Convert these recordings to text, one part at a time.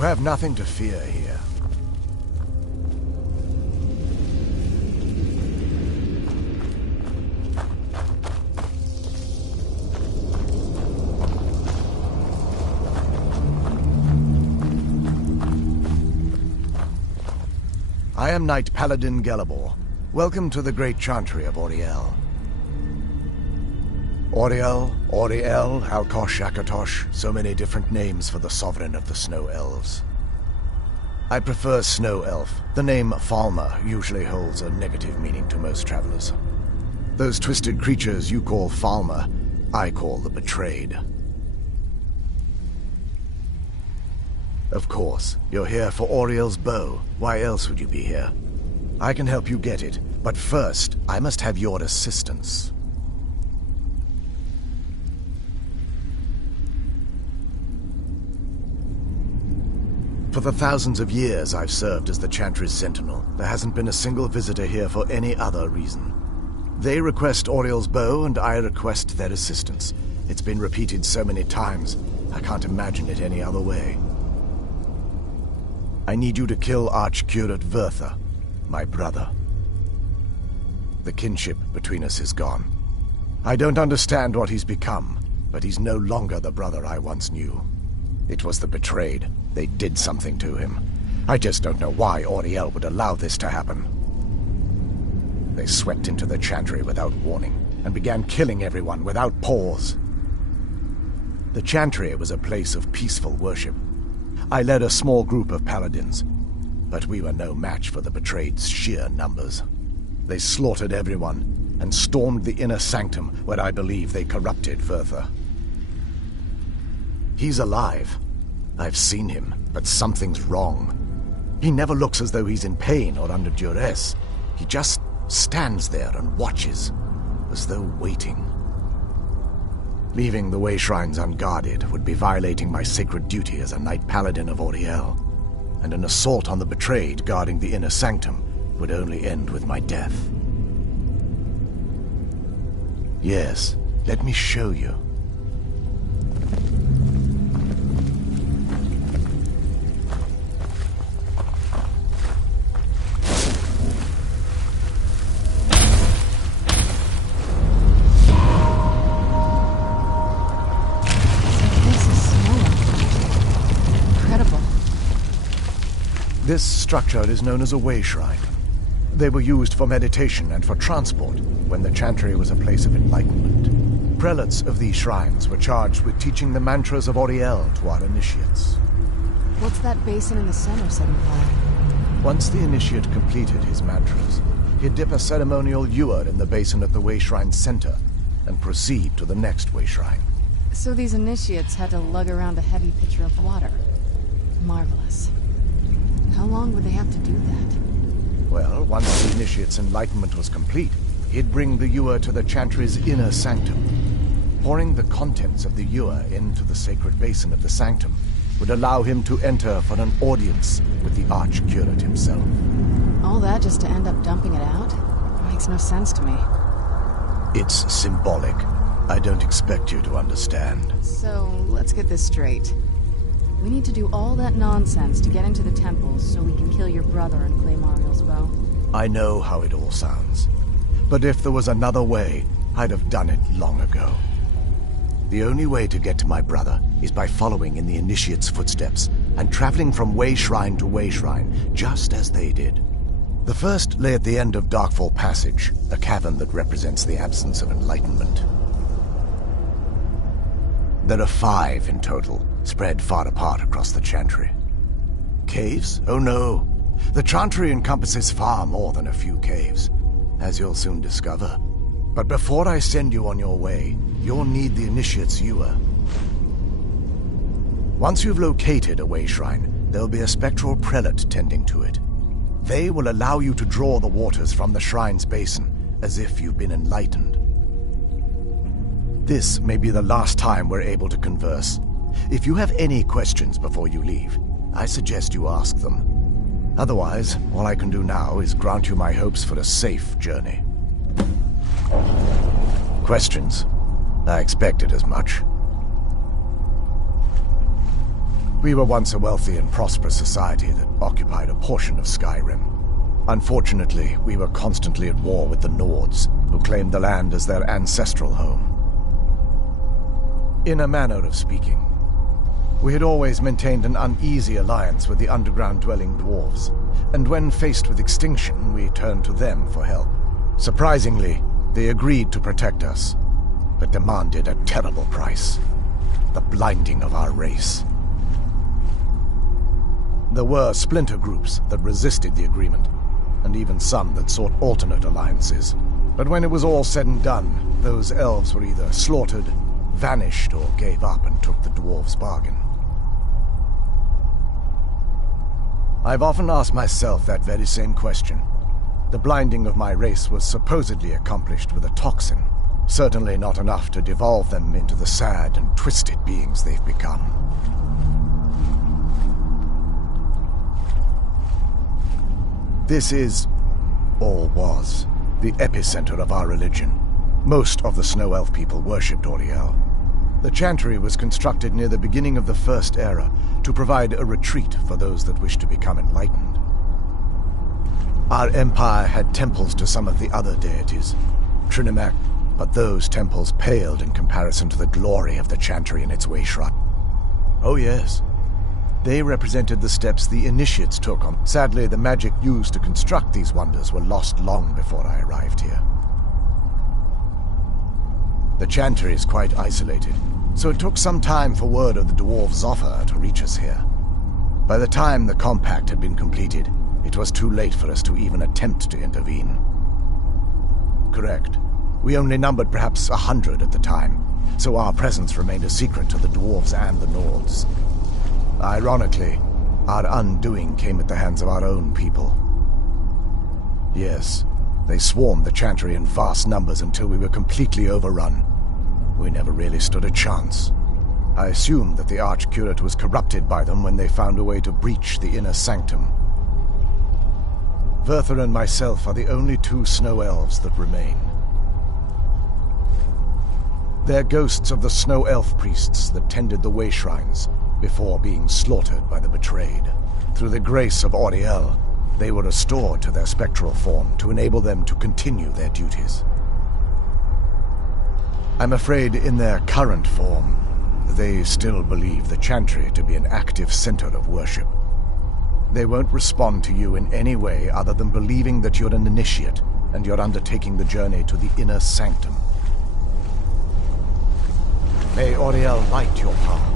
You have nothing to fear here. I am Knight Paladin Gelabor. Welcome to the Great Chantry of Auriel. Auriel, Auriel, Alkosh, Akatosh, so many different names for the sovereign of the Snow Elves. I prefer Snow Elf. The name Falmer usually holds a negative meaning to most travelers. Those twisted creatures you call Falmer, I call the Betrayed. Of course, you're here for Auriel's bow. Why else would you be here? I can help you get it, but first, I must have your assistance. For the thousands of years I've served as the Chantry's sentinel, there hasn't been a single visitor here for any other reason. They request Auriel's bow, and I request their assistance. It's been repeated so many times, I can't imagine it any other way. I need you to kill Archcurate Vertha, my brother. The kinship between us is gone. I don't understand what he's become, but he's no longer the brother I once knew. It was the Betrayed. They did something to him. I just don't know why Auriel would allow this to happen. They swept into the Chantry without warning, and began killing everyone without pause. The Chantry was a place of peaceful worship. I led a small group of paladins, but we were no match for the Betrayed's sheer numbers. They slaughtered everyone, and stormed the inner sanctum where I believe they corrupted Vertha. He's alive. I've seen him, but something's wrong. He never looks as though he's in pain or under duress. He just stands there and watches, as though waiting. Leaving the way shrines unguarded would be violating my sacred duty as a Knight Paladin of Auriel, and an assault on the Betrayed guarding the inner sanctum would only end with my death. Yes, let me show you. This structure is known as a way shrine. They were used for meditation and for transport when the Chantry was a place of enlightenment. Prelates of these shrines were charged with teaching the mantras of Auriel to our initiates. What's that basin in the center set imply? Once the initiate completed his mantras, he'd dip a ceremonial ewer in the basin at the way shrine's center and proceed to the next way shrine. So these initiates had to lug around a heavy pitcher of water. Marvelous. How long would they have to do that? Well, once the initiate's enlightenment was complete, he'd bring the ewer to the Chantry's inner sanctum. Pouring the contents of the ewer into the sacred basin of the sanctum would allow him to enter for an audience with the Archcurate himself. All that just to end up dumping it out? Makes no sense to me. It's symbolic. I don't expect you to understand. So, let's get this straight. We need to do all that nonsense to get into the temples so we can kill your brother and claim Auriel's bow. I know how it all sounds. But if there was another way, I'd have done it long ago. The only way to get to my brother is by following in the initiate's footsteps and traveling from way shrine to way shrine, just as they did. The first lay at the end of Darkfall Passage, a cavern that represents the absence of enlightenment. There are 5 in total, spread far apart across the Chantry. Caves? Oh no. The Chantry encompasses far more than a few caves, as you'll soon discover. But before I send you on your way, you'll need the initiate's ewer. Once you've located a way shrine, there'll be a spectral prelate tending to it. They will allow you to draw the waters from the shrine's basin, as if you've been enlightened. This may be the last time we're able to converse. If you have any questions before you leave, I suggest you ask them. Otherwise, all I can do now is grant you my hopes for a safe journey. Questions? I expected as much. We were once a wealthy and prosperous society that occupied a portion of Skyrim. Unfortunately, we were constantly at war with the Nords, who claimed the land as their ancestral home. In a manner of speaking, we had always maintained an uneasy alliance with the underground-dwelling dwarves, and when faced with extinction, we turned to them for help. Surprisingly, they agreed to protect us, but demanded a terrible price: the blinding of our race. There were splinter groups that resisted the agreement, and even some that sought alternate alliances. But when it was all said and done, those elves were either slaughtered, vanished, or gave up and took the dwarves' bargain. I've often asked myself that very same question. The blinding of my race was supposedly accomplished with a toxin, certainly not enough to devolve them into the sad and twisted beings they've become. This is, or was, the epicenter of our religion. Most of the Snow Elf people worshipped Auriel. The chantry was constructed near the beginning of the First Era to provide a retreat for those that wished to become enlightened. Our empire had temples to some of the other deities, Trinimac, but those temples paled in comparison to the glory of the chantry in its wayshrine. Oh yes, they represented the steps the initiates took on. Sadly, the magic used to construct these wonders were lost long before I arrived here. The chantry is quite isolated, so it took some time for word of the dwarves' offer to reach us here. By the time the compact had been completed, it was too late for us to even attempt to intervene. Correct. We only numbered perhaps 100 at the time, so our presence remained a secret to the dwarves and the Nords. Ironically, our undoing came at the hands of our own people. Yes, they swarmed the chantry in vast numbers until we were completely overrun. We never really stood a chance. I assumed that the Archcurate was corrupted by them when they found a way to breach the inner sanctum. Verther and myself are the only two Snow Elves that remain. They're ghosts of the Snow Elf priests that tended the way shrines before being slaughtered by the betrayed. Through the grace of Auriel, they were restored to their spectral form to enable them to continue their duties. I'm afraid in their current form, they still believe the chantry to be an active center of worship. They won't respond to you in any way other than believing that you're an initiate and you're undertaking the journey to the inner sanctum. May Auriel light your path.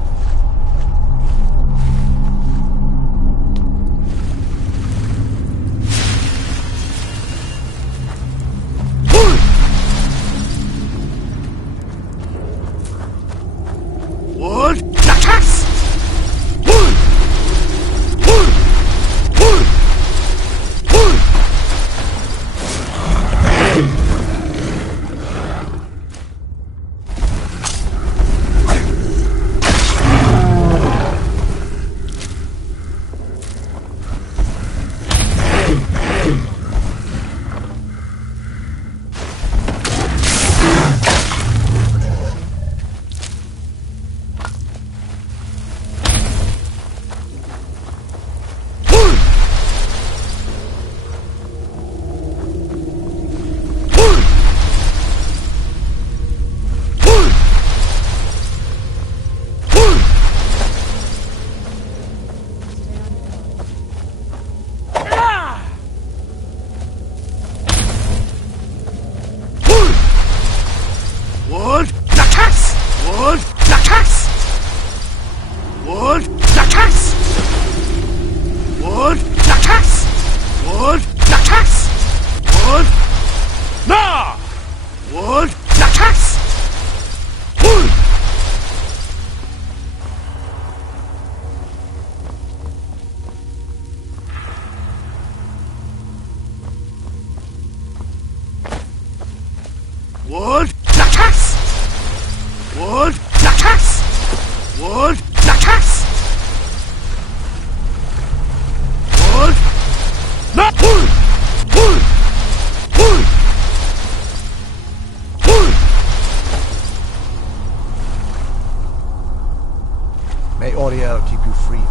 May Auriel keep you free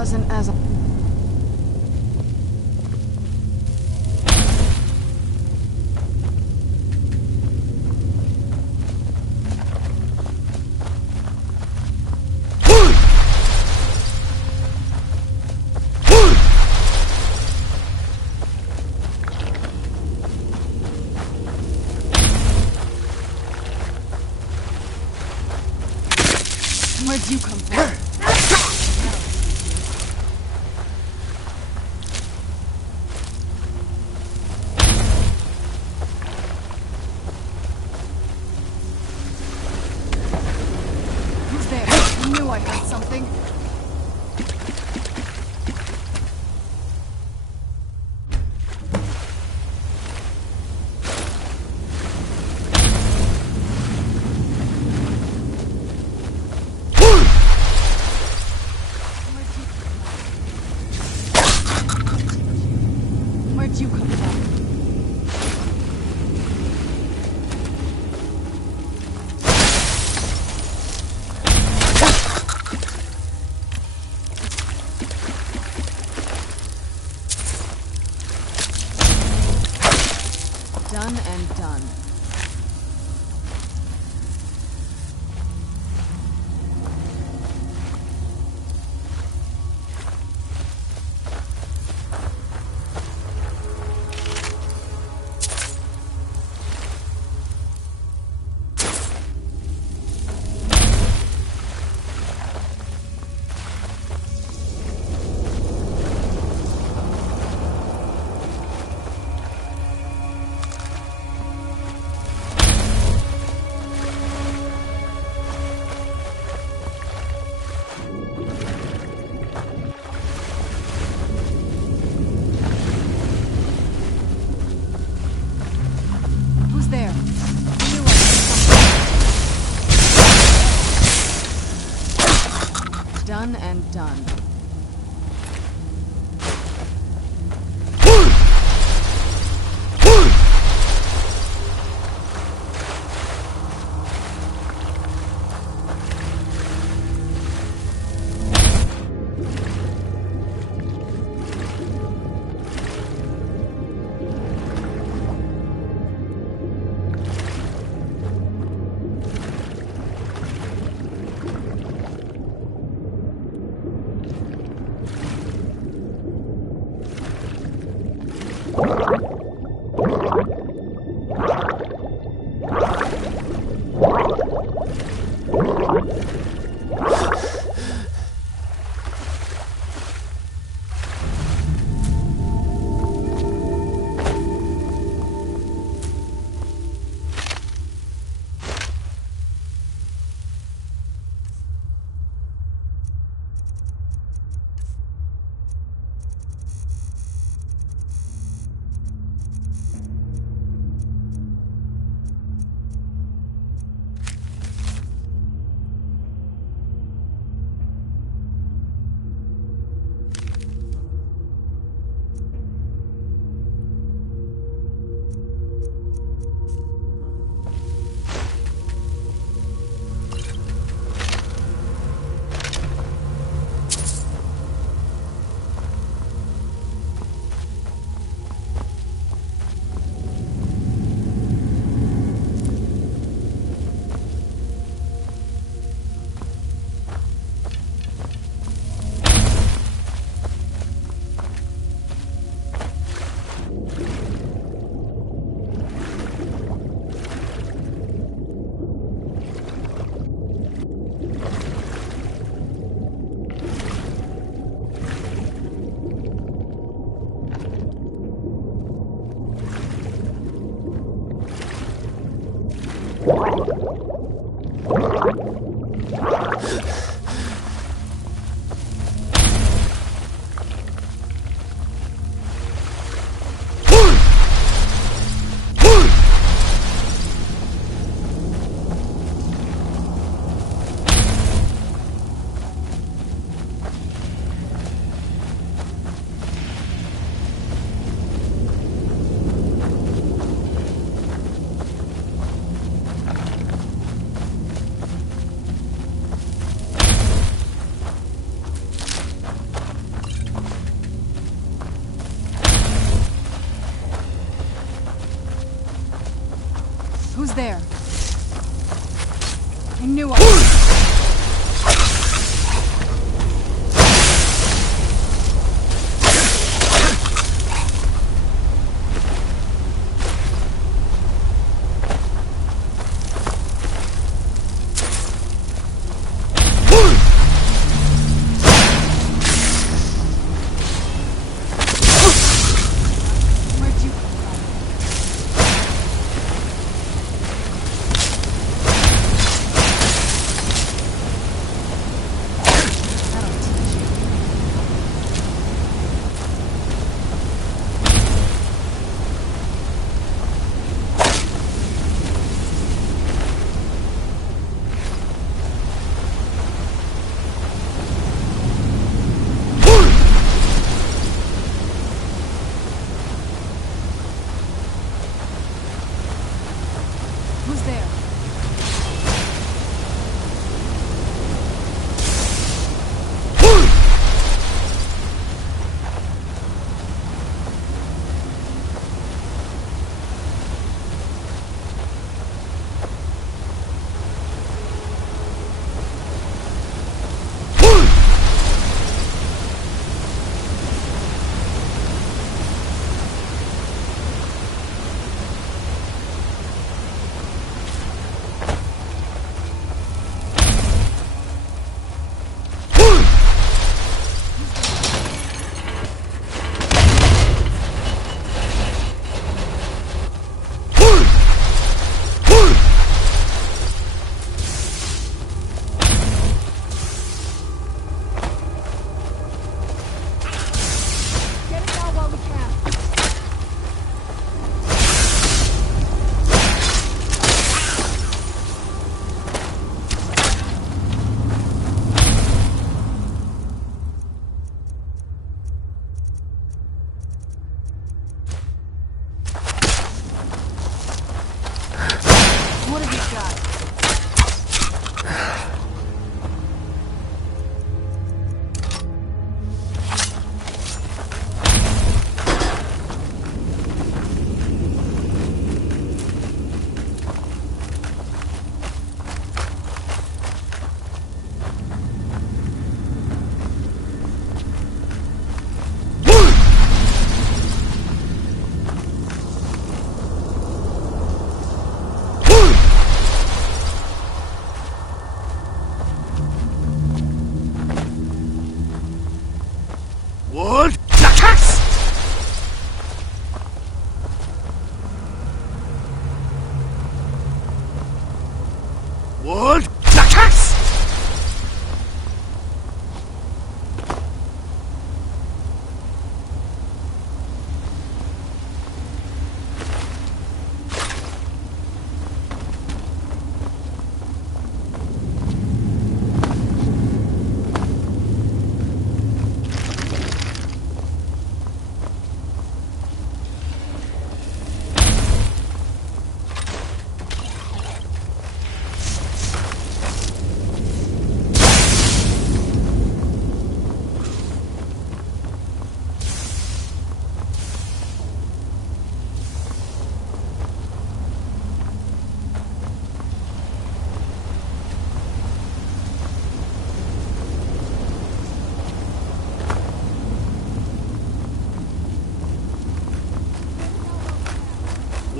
wasn't as... Where'd you come from? Who's there? I knew I heard something. Where'd you come from? Done and done. Who's there? I knew I heard something. Done and done.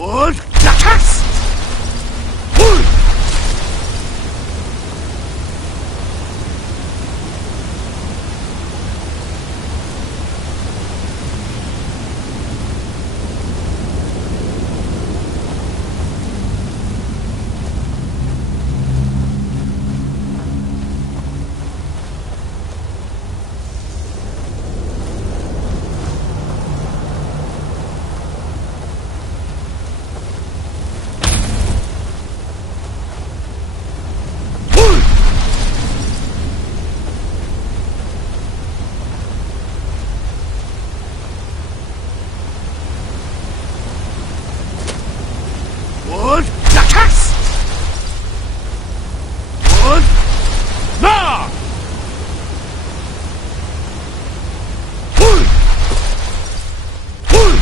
Wood Jackass! Wood! Wood Jackass! Wood Nah! Wood! Wood!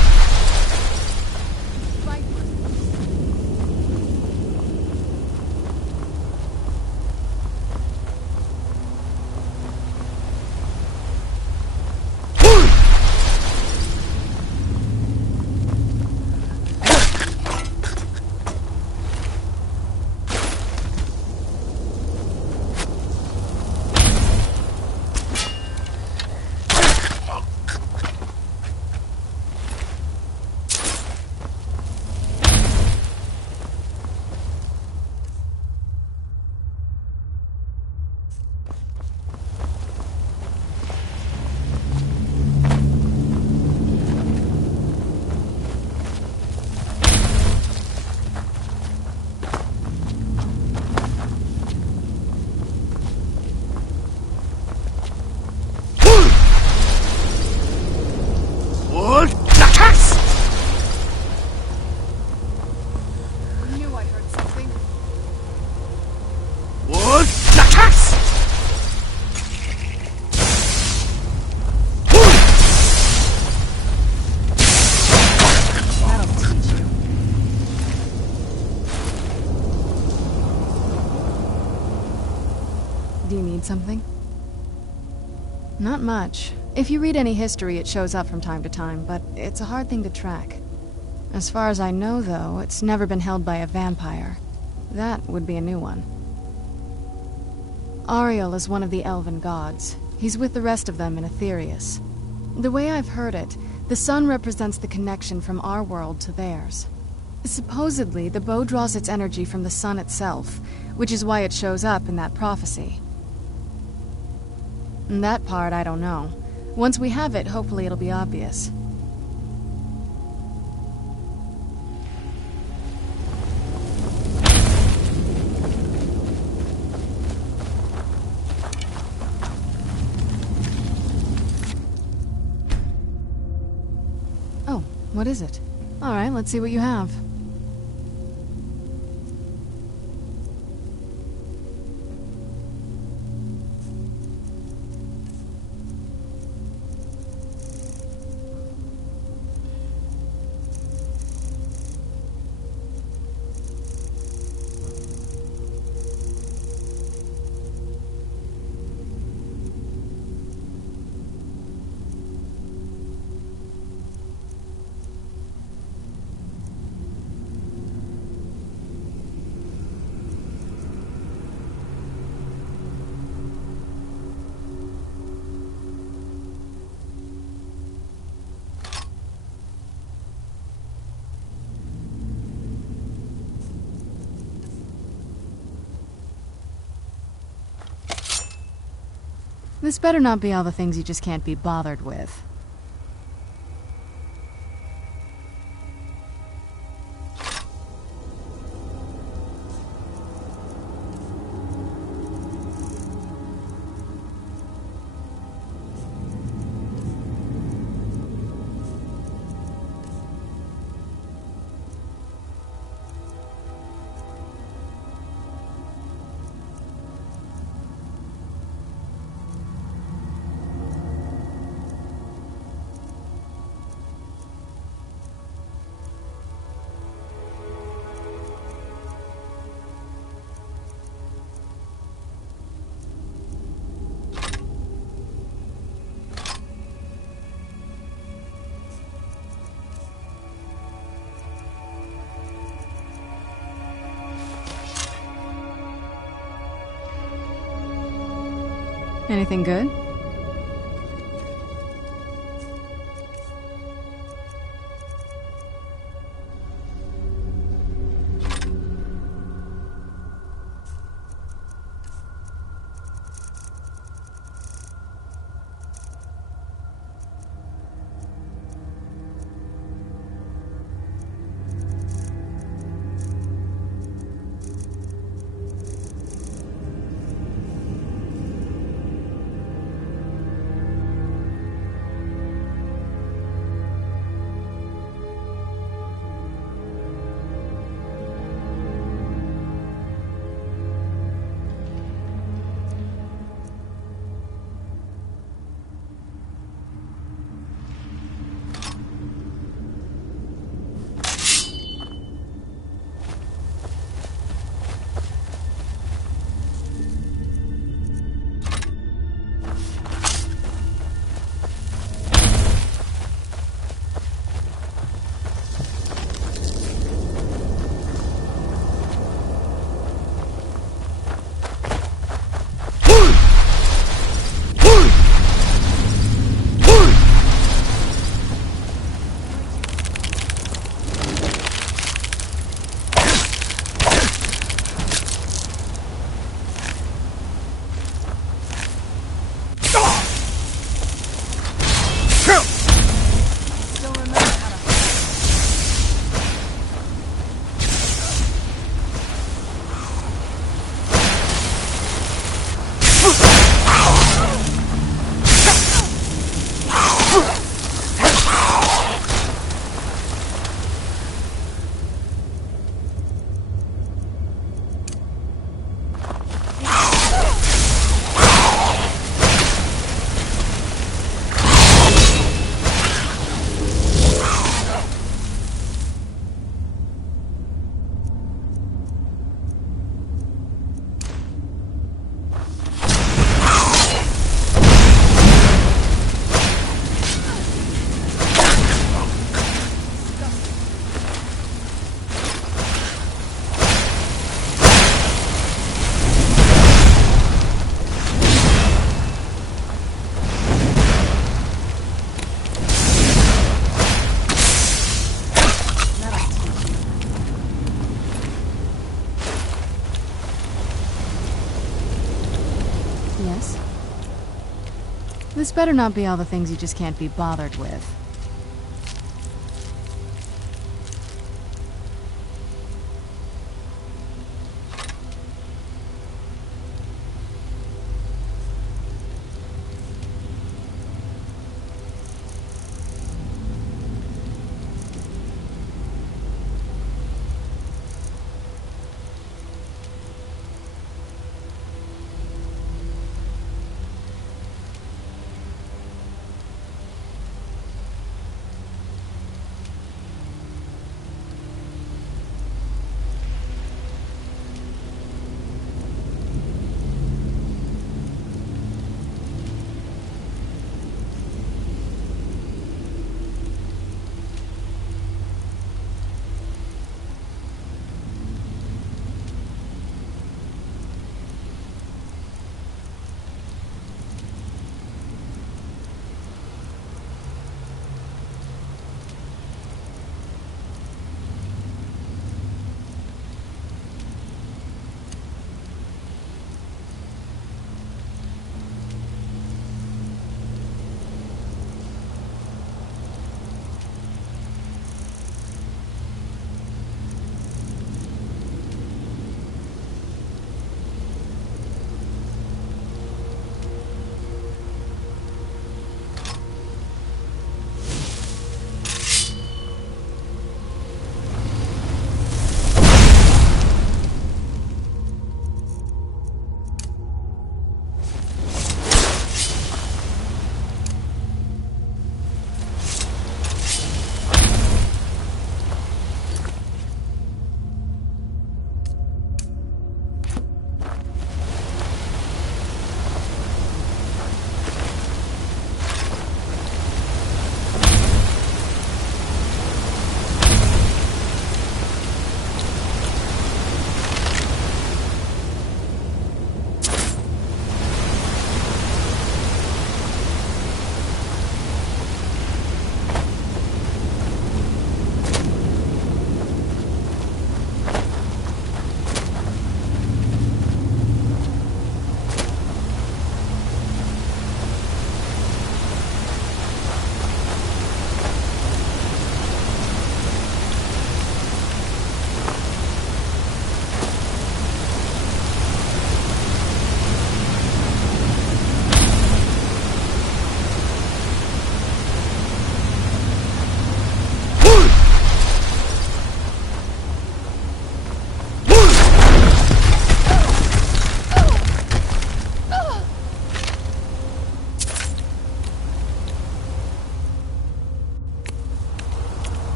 Wood Jackass! I knew I heard something. Wood Jackass! That'll teach you. Do you need something? Not much. If you read any history, it shows up from time to time, but it's a hard thing to track. As far as I know, though, it's never been held by a vampire. That would be a new one. Ariel is one of the elven gods. He's with the rest of them in Aetherius. The way I've heard it, the sun represents the connection from our world to theirs. Supposedly, the bow draws its energy from the sun itself, which is why it shows up in that prophecy. That part, I don't know. Once we have it, hopefully it'll be obvious. Oh, what is it? Alright, let's see what you have. This better not be all the things you just can't be bothered with. Anything good? Yes? This better not be all the things you just can't be bothered with.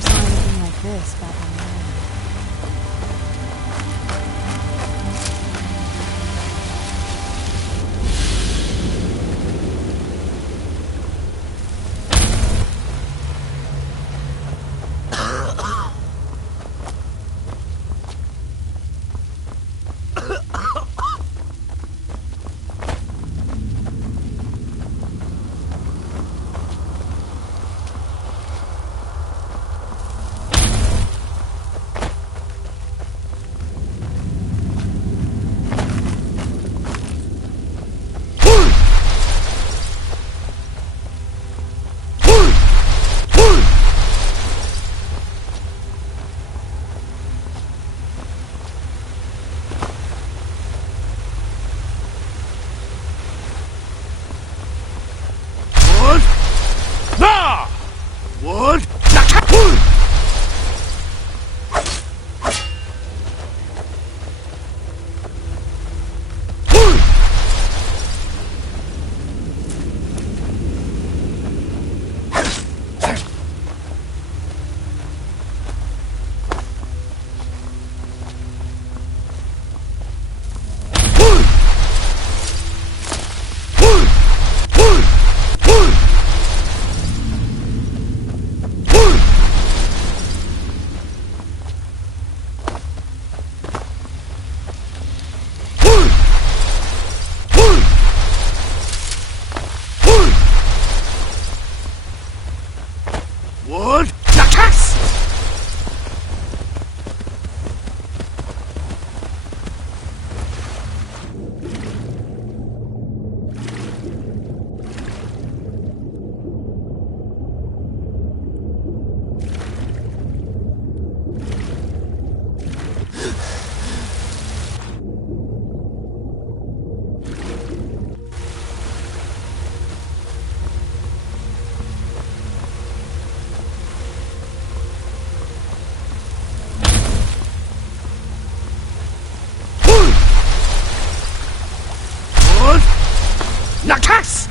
never saw anything like this back on land. Nakas!